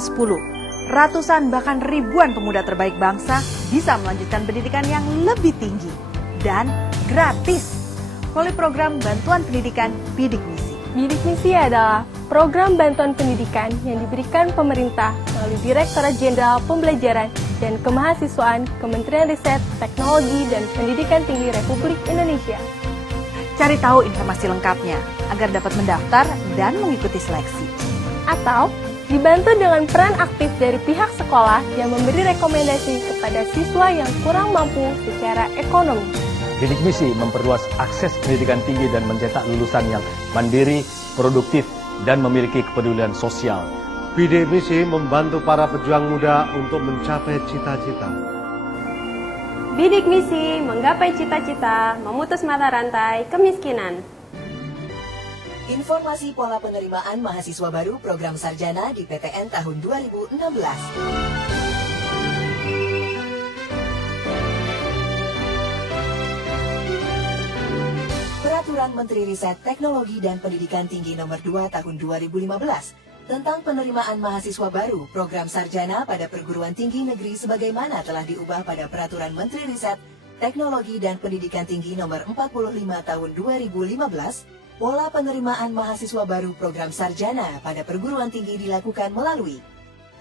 SMA 10. Ratusan bahkan ribuan pemuda terbaik bangsa bisa melanjutkan pendidikan yang lebih tinggi dan gratis melalui program bantuan pendidikan Bidik Misi. Bidik Misi adalah program bantuan pendidikan yang diberikan pemerintah melalui Direktorat Jenderal Pembelajaran dan Kemahasiswaan Kementerian Riset, Teknologi, dan Pendidikan Tinggi Republik Indonesia. Cari tahu informasi lengkapnya agar dapat mendaftar dan mengikuti seleksi. Atau dibantu dengan peran aktif dari pihak sekolah yang memberi rekomendasi kepada siswa yang kurang mampu secara ekonomi. Bidik Misi memperluas akses pendidikan tinggi dan mencetak lulusan yang mandiri, produktif, dan memiliki kepedulian sosial. Bidik Misi membantu para pejuang muda untuk mencapai cita-cita. Bidik Misi menggapai cita-cita, memutus mata rantai kemiskinan. Informasi pola penerimaan mahasiswa baru program sarjana di PTN tahun 2016. Peraturan Menteri Riset, Teknologi, dan Pendidikan Tinggi Nomor 2 Tahun 2015 tentang penerimaan mahasiswa baru program sarjana pada perguruan tinggi negeri sebagaimana telah diubah pada Peraturan Menteri Riset, Teknologi, dan Pendidikan Tinggi Nomor 45 Tahun 2015. Pola penerimaan mahasiswa baru program sarjana pada perguruan tinggi dilakukan melalui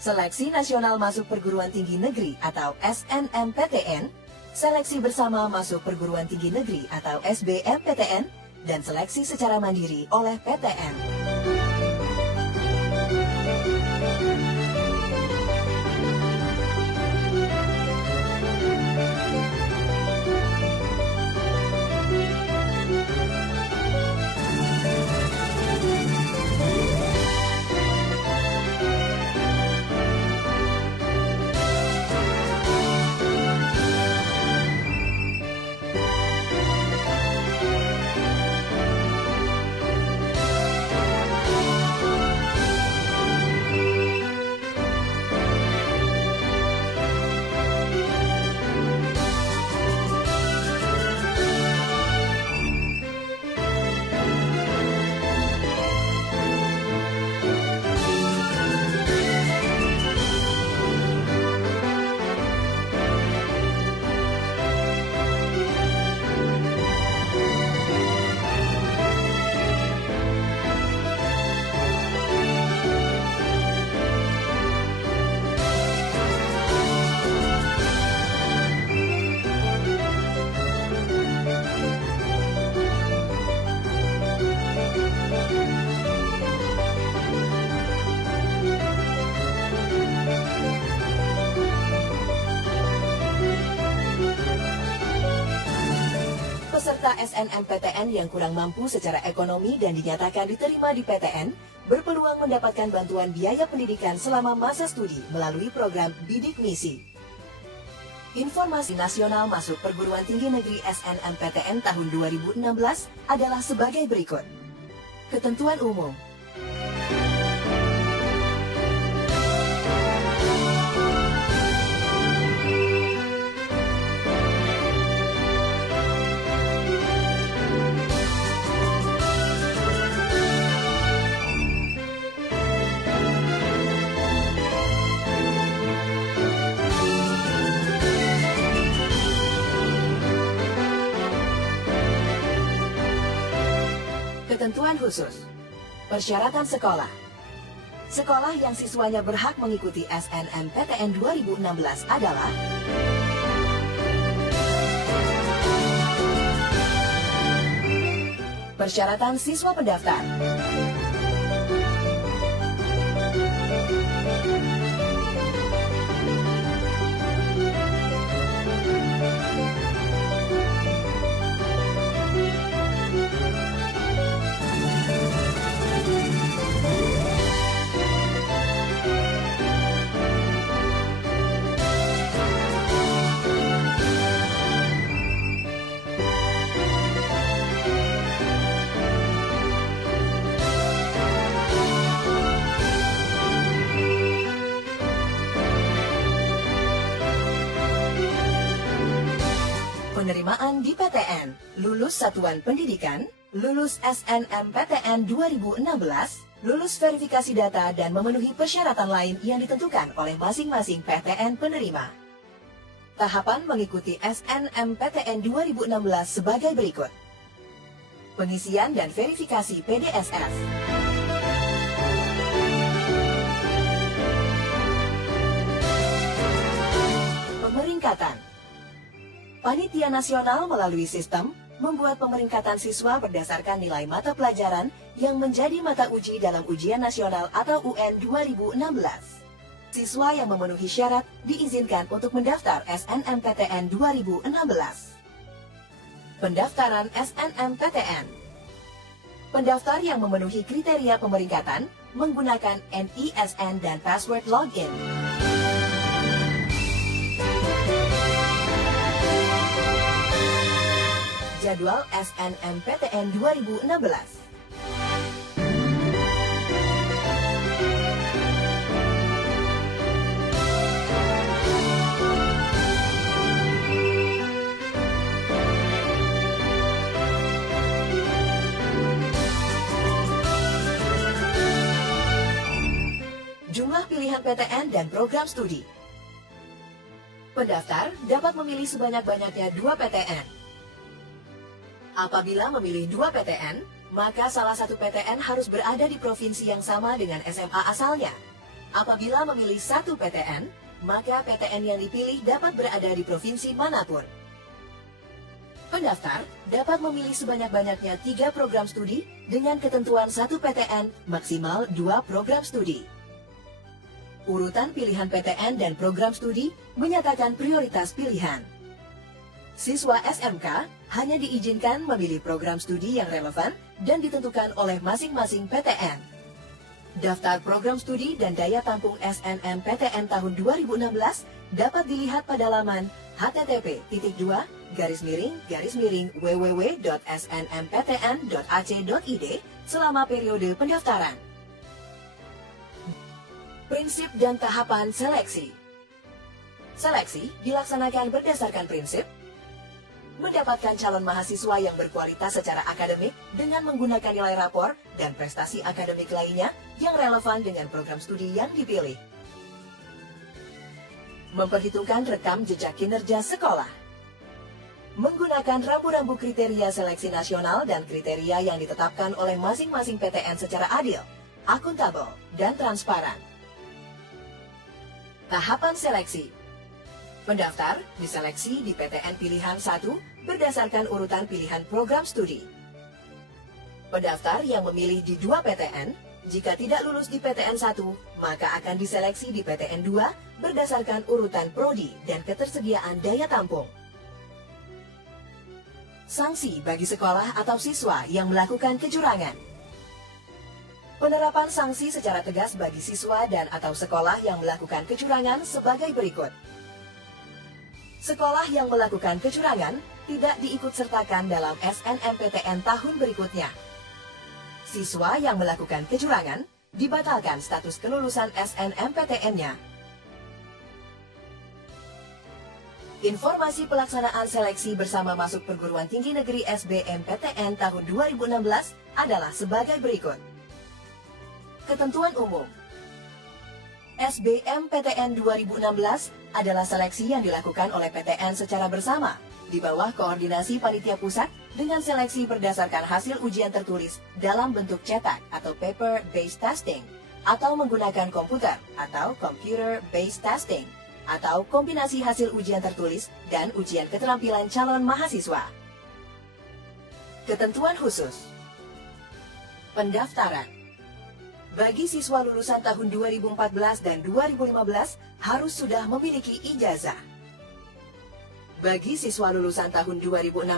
Seleksi Nasional Masuk Perguruan Tinggi Negeri atau SNMPTN, Seleksi Bersama Masuk Perguruan Tinggi Negeri atau SBMPTN, dan seleksi secara mandiri oleh PTN. Peserta SNMPTN yang kurang mampu secara ekonomi dan dinyatakan diterima di PTN berpeluang mendapatkan bantuan biaya pendidikan selama masa studi melalui program Bidik Misi. Informasi nasional masuk perguruan tinggi negeri SNMPTN tahun 2016 adalah sebagai berikut. Ketentuan umum. Ketentuan khusus. Persyaratan sekolah. Sekolah yang siswanya berhak mengikuti SNMPTN 2016 adalah persyaratan siswa pendaftar. Penerimaan di PTN, lulus satuan pendidikan, lulus SNMPTN 2016, lulus verifikasi data dan memenuhi persyaratan lain yang ditentukan oleh masing-masing PTN penerima. Tahapan mengikuti SNMPTN 2016 sebagai berikut. Pengisian dan verifikasi PDSS. Pemeringkatan. Panitia Nasional melalui sistem membuat pemeringkatan siswa berdasarkan nilai mata pelajaran yang menjadi mata uji dalam ujian nasional atau UN 2016. Siswa yang memenuhi syarat diizinkan untuk mendaftar SNMPTN 2016. Pendaftaran SNMPTN. Pendaftar yang memenuhi kriteria pemeringkatan menggunakan NISN dan password login. Jadwal SNMPTN 2016. Jumlah pilihan PTN dan program studi. Pendaftar dapat memilih sebanyak-banyaknya 2 PTN. Apabila memilih 2 PTN, maka salah satu PTN harus berada di provinsi yang sama dengan SMA asalnya. Apabila memilih 1 PTN, maka PTN yang dipilih dapat berada di provinsi manapun. Pendaftar dapat memilih sebanyak-banyaknya 3 program studi dengan ketentuan 1 PTN maksimal 2 program studi. Urutan pilihan PTN dan program studi menyatakan prioritas pilihan. Siswa SMK hanya diizinkan memilih program studi yang relevan dan ditentukan oleh masing-masing PTN. Daftar program studi dan daya tampung SNMPTN tahun 2016 dapat dilihat pada laman http://www.snmptn.ac.id selama periode pendaftaran. Prinsip dan tahapan seleksi. Seleksi dilaksanakan berdasarkan prinsip mendapatkan calon mahasiswa yang berkualitas secara akademik dengan menggunakan nilai rapor dan prestasi akademik lainnya yang relevan dengan program studi yang dipilih. Memperhitungkan rekam jejak kinerja sekolah. Menggunakan rambu-rambu kriteria seleksi nasional dan kriteria yang ditetapkan oleh masing-masing PTN secara adil, akuntabel, dan transparan. Tahapan seleksi. Pendaftar diseleksi di PTN pilihan 1 berdasarkan urutan pilihan program studi. Pendaftar yang memilih di 2 PTN, jika tidak lulus di PTN 1, maka akan diseleksi di PTN 2 berdasarkan urutan prodi dan ketersediaan daya tampung. Sanksi bagi sekolah atau siswa yang melakukan kecurangan. Penerapan sanksi secara tegas bagi siswa dan atau sekolah yang melakukan kecurangan sebagai berikut. Sekolah yang melakukan kecurangan tidak diikutsertakan dalam SNMPTN tahun berikutnya. Siswa yang melakukan kecurangan dibatalkan status kelulusan SNMPTN-nya. Informasi pelaksanaan seleksi bersama masuk perguruan tinggi negeri SBMPTN tahun 2016 adalah sebagai berikut. Ketentuan umum. SBMPTN 2016 adalah seleksi yang dilakukan oleh PTN secara bersama di bawah koordinasi panitia pusat dengan seleksi berdasarkan hasil ujian tertulis dalam bentuk cetak atau paper-based testing atau menggunakan komputer atau computer-based testing atau kombinasi hasil ujian tertulis dan ujian keterampilan calon mahasiswa. Ketentuan khusus. Pendaftaran. Bagi siswa lulusan tahun 2014 dan 2015 harus sudah memiliki ijazah. Bagi siswa lulusan tahun 2016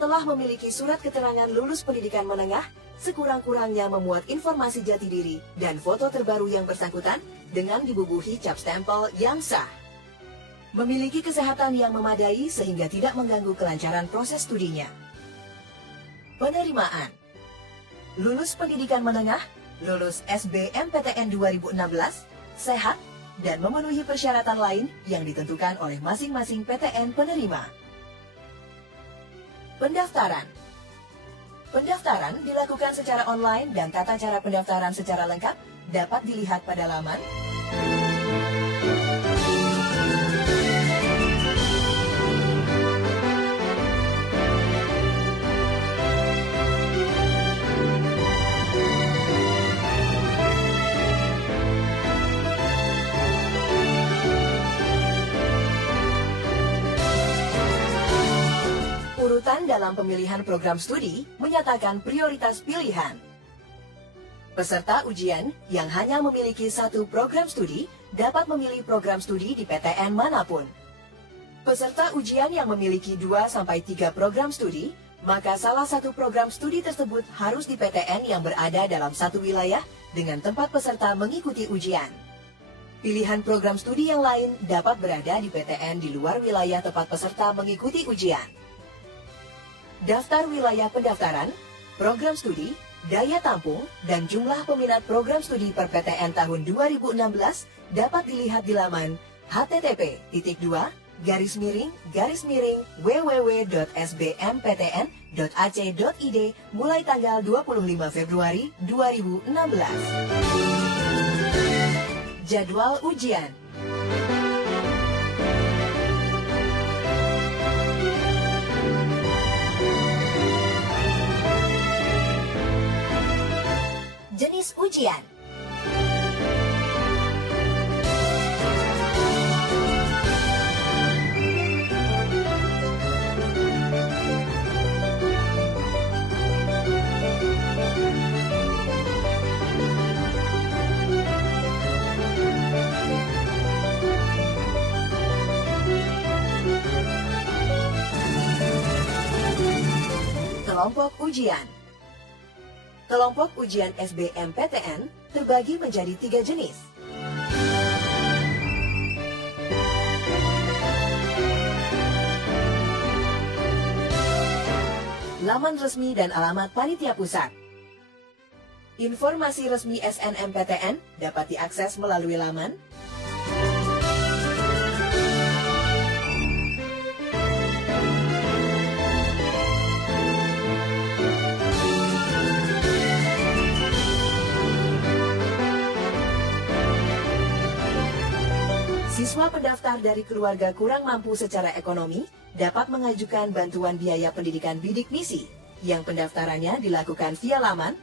telah memiliki surat keterangan lulus pendidikan menengah sekurang-kurangnya memuat informasi jati diri dan foto terbaru yang bersangkutan dengan dibubuhi cap stempel yang sah. Memiliki kesehatan yang memadai sehingga tidak mengganggu kelancaran proses studinya. Penerimaan. Lulus pendidikan menengah, lulus SBMPTN 2016, sehat, dan memenuhi persyaratan lain yang ditentukan oleh masing-masing PTN penerima. Pendaftaran. Pendaftaran dilakukan secara online dan tata cara pendaftaran secara lengkap dapat dilihat pada laman urutan dalam pemilihan program studi menyatakan prioritas pilihan. Peserta ujian yang hanya memiliki satu program studi dapat memilih program studi di PTN manapun. Peserta ujian yang memiliki 2-3 program studi, maka salah satu program studi tersebut harus di PTN yang berada dalam satu wilayah dengan tempat peserta mengikuti ujian. Pilihan program studi yang lain dapat berada di PTN di luar wilayah tempat peserta mengikuti ujian. Daftar wilayah pendaftaran, program studi, daya tampung, dan jumlah peminat program studi per PTN tahun 2016 dapat dilihat di laman http://www.sbmptn.ac.id mulai tanggal 25 Februari 2016. Jadwal ujian. Jenis ujian. Kelompok ujian. Kelompok ujian SBMPTN terbagi menjadi 3 jenis. Laman resmi dan alamat panitia pusat. Informasi resmi SNMPTN dapat diakses melalui laman Siswa pendaftar dari keluarga kurang mampu secara ekonomi dapat mengajukan bantuan biaya pendidikan bidik misi yang pendaftarannya dilakukan via laman